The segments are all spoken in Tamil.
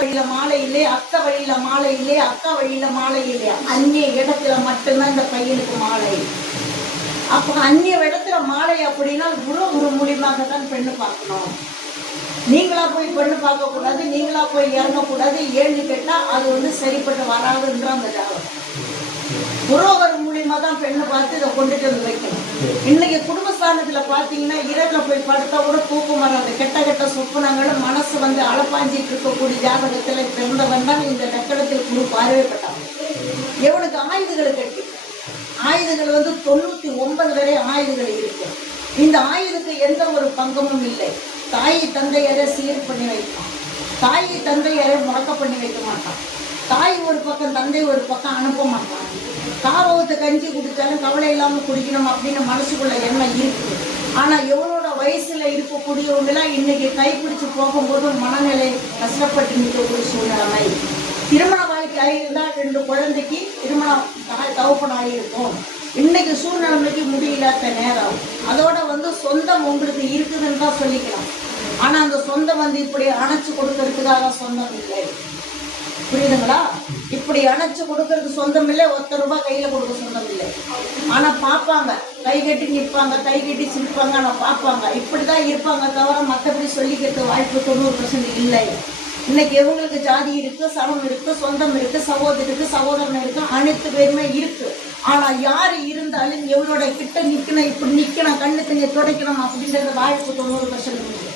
வழியில மாலை இல்லை, அக்க வழியில மாலை இல்லை, அக்கா வழியில மாலை இல்லையா, அந்நிய இடத்துல மட்டும்தான் இந்த பையனுக்கு மாலை. அப்ப அந்நிய இடத்துல மாலை அப்படின்னா குரு மூலியமாக தான் பெண்ணு பார்க்கணும். நீங்களா போய் பெண்ணு பார்க்க கூடாது, நீங்களா போய் இறங்கக்கூடாது. ஏன்னு கேட்டா அது சரிப்பட்டு வராதுன்ற அந்த ஜாதகம். குருவர் மூலியமா தான் பெண்ணை பார்த்து இதை கொண்டுட்டு வந்து வைக்கணும். இன்னைக்கு குடும்பஸ்தானத்துல பாத்தீங்கன்னா இரவுல போய் படுத்தா கூட தூக்கம் வராது. கெட்ட கெட்ட சொப்பனங்களும் மனசு அளப்பாஞ்சிட்டு இருக்கக்கூடிய ஜாதகத்துல பிறந்தவன் தான் இந்த லக்கணத்தில் குரு பார்வைப்பட்டான். எவனுக்கு ஆயுதங்களை கட்டி ஆயுதங்கள் 99 வரை ஆயுதங்கள் இருக்கு. இந்த ஆயுதத்துக்கு எந்த ஒரு பங்கமும் இல்லை. தாய் தந்தையரை சீர் பண்ணி வைப்பான், தாய் தந்தையரை முடக்க பண்ணி வைக்க மாட்டான். தாய் ஒரு பக்கம் தந்தை ஒரு பக்கம் அனுப்ப மாட்டான். காவகத்தை கஞ்சி குடித்தாலும் கவலை இல்லாமல் குடிக்கணும் அப்படின்னு மனசுக்குள்ள எண்ணம் இருக்குது. ஆனால் எவனோட வயசுல இருக்கக்கூடியவங்களாம் இன்னைக்கு கைப்பிடிச்சு போகும்போது மனநிலை கஷ்டப்பட்டு நிற்கக்கூடிய சூழ்நிலை. திருமண வாழ்க்கை ஆகியிருந்தால் 2 குழந்தைக்கு திருமணம் தகப்பன் ஆகியிருக்கும். இன்னைக்கு சூழ்நிலைமைக்கு முடியலாத நேரம். அதோட சொந்தம் உங்களுக்கு இருக்குதுன்னு தான் சொல்லிக்கலாம். ஆனால் அந்த சொந்தம் இப்படி அணைச்சு கொடுக்கறதுக்காக சொந்தம் இல்லை. புரியுதுங்களா? இப்படி அணைச்சு கொடுக்கறதுக்கு சொந்தம் இல்லை, ₹1 கையில கொடுக்க சொந்தம் இல்லை. ஆனா பார்ப்பாங்க, கை கட்டி நிற்பாங்க, கை கட்டி சிரிப்பாங்க, ஆனா பார்ப்பாங்க. இப்படிதான் இருப்பாங்க தவிர மற்றபடி சொல்லிக்கிறது வாய்ப்பு 90% இல்லை. இன்னைக்கு எவங்களுக்கு ஜாதி இருக்கு, சமம் இருக்கு, சொந்தம் இருக்கு, சகோதரிக்கு சகோதரன் இருக்கு, அனைத்து பேருமே இருக்கு. ஆனா யாரு இருந்தாலும் எவனோட கிட்ட நிக்கணும், இப்படி நிக்கணும், கண்ணு தண்ணியை துடைக்கணும் அப்படின்றது வாய்ப்பு 90% இருக்கு.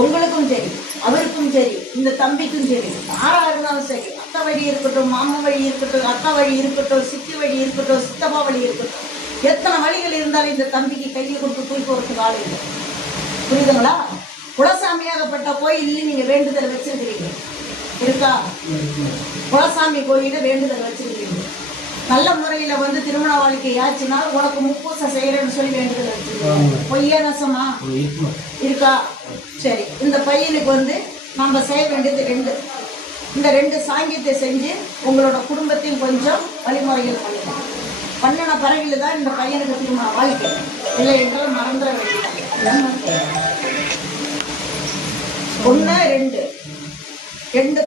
உங்களுக்கும் சரி, அவருக்கும் சரி, இந்த தம்பிக்கும் சரி, யாரா இருந்தாலும் சரி, அக்கா வழி இருக்கட்டும், மாமா வழி இருக்கட்டும், அக்கா வழி இருக்கட்டும், சித்தி வழி இருக்கட்டும், சித்தப்பா வழி இருக்கட்டும், எத்தனை வழிகள் இருந்தாலும் இந்த தம்பிக்கு கையை கொடுத்து தூக்கி ஒரு ஆள் இல்லை. புரியுதுங்களா? குலசாமியாகப்பட்ட கோயில்ல நீங்க வேண்டுதல் வச்சிருக்கிறீங்க இருக்கா? குலசாமி கோயில வேண்டுதல் வச்சிருக்கிறீங்க. நல்ல முறையில திருமண வாழ்க்கை ஆச்சுன்னா உனக்கு முப்பூசை செய்யறேன்னு சொல்லி வேண்டுதல் வச்சிருக்கீங்க. பொய்யா நசமா இருக்கா? சரி, இந்த பையனுக்கு நம்ம செய்ய வேண்டியது 2. இந்த 2 சாங்கியத்தை செஞ்சு உங்களோட குடும்பத்தையும் கொஞ்சம் வழிமுறைகள் பண்ணிக்கலாம். பண்ணின பிறகு தான் இந்த பையனுக்கு திருமண வாழ்க்கை. இல்லை என்றால் மறந்துட வேண்டியது. 1 2